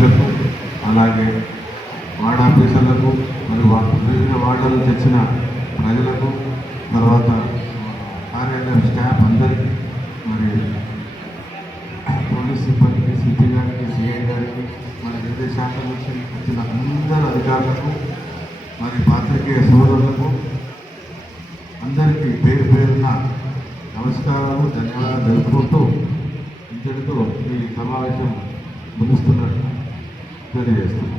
సభ్యులకు అలాగే వార్డ్ ఆఫీసర్లకు మరి వివిధ వార్డులను తెచ్చిన ప్రజలకు తర్వాత కార్యాలయం స్టాఫ్ అందరికీ మరి పోలీస్ సిబ్బందికి సిపి గారికి సిఐ గారికి మరి వివిధ శాఖ నుంచి వచ్చిన అందరు అధికారులకు మరి పాత్రికేయ సోదరులకు అందరికీ పేరు పేరున నమస్కారాలు ధన్యవాదాలు తెలుపుకుంటూ ఇంతటితో ఈ సమావేశం ముగిస్తున్నట్టు తెలియజేస్తున్నాను.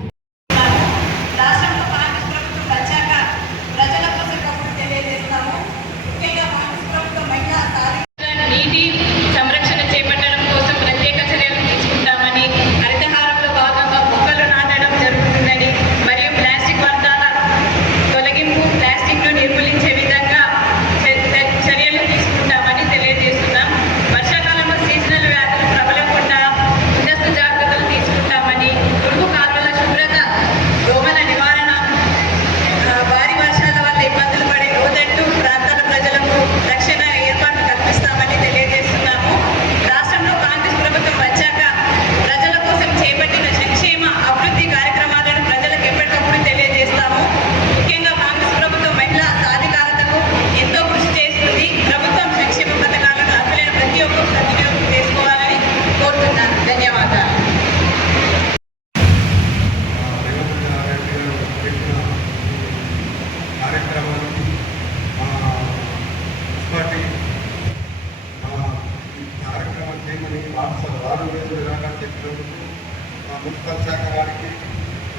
మున్సిపల్ శాఖ వారికి,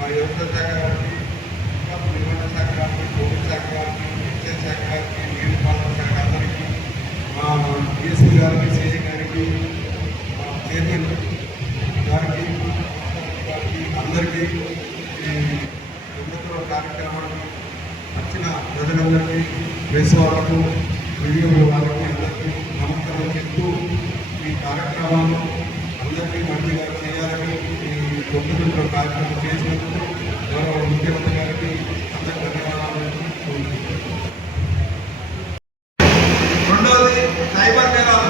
వ్యవసాయ శాఖ వారికి, నిర్మాణ శాఖ వారికి, పోలీస్ శాఖ వారికి, ఎక్సైజ్ శాఖ వారికి, నీటి పాలన శాఖ అందరికీ, డిఎస్పీ గారికి, సిఐ గారికి, చైర్మన్ గారికి అందరికీ ప్రభుత్వ కార్యక్రమానికి వచ్చిన ప్రజలందరికీ, ప్రెస్ వాళ్ళకు, మీడియా వాళ్ళకి అందరికీ నమస్కారం చెప్తూ ఈ కార్యక్రమాలు అందరికీ మంచిగా చేయాలని ఈ ప్రభుత్వ కార్యక్రమం చేసినందుకు గౌరవ ముఖ్యమంత్రి గారికి అందరికీ ధన్యవాదాలు. రెండవది సైబర్ నేరాలు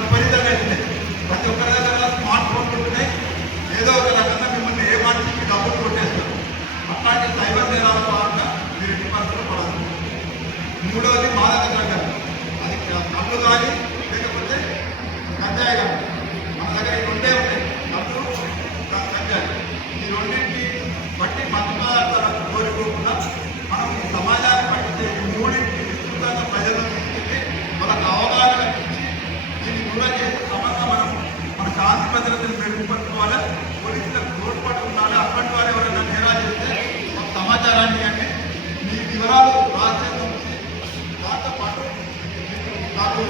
విపరీతంగా ఉన్నాయి. ప్రతి ఒక్కరి దగ్గర స్మార్ట్ ఫోన్లు ఉంటున్నాయి. ఏదో ఒక రకంగా మిమ్మల్ని ఏ మనిషికి డబ్బులు కొట్టేస్తారు. అట్లాంటి సైబర్ నేరాల భాగంగా మీరు ఎట్టి పరిస్థితులు పడదు. మూడవది మాదక ద్రవ్యాలు, అది కళ్ళు కానీ లేకపోతే గంజాయి కానీ మన దగ్గర ఈ రెండే ఉంటాయి, కళ్ళు గంజాయి. ఈ రెండింటిని బట్టి మత్తు పదార్థాలకు కోరుకోకుండా మనం ఈ సమాజాన్ని పట్టించే ఈ మూడింటిని విస్తృతంగా ప్రజలను తీసుకెళ్ళి వాళ్ళకు అవగాహన ఇచ్చి దీన్ని దూరం చేసే క్రమంగా మనం మన శాంతి భద్రతను మెరుగుపరుచుకోవాలి. పోలీసులకు తోడ్పాటు ఉండాలి. అప్పటి వారు ఎవరైనా నేరాలు చేస్తే ఒక సమాచారాన్ని అంటే మీ వివరాలు రాజ్యాంగం దాంతో పాటు నాకు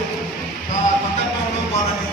సందర్భంలో వాళ్ళని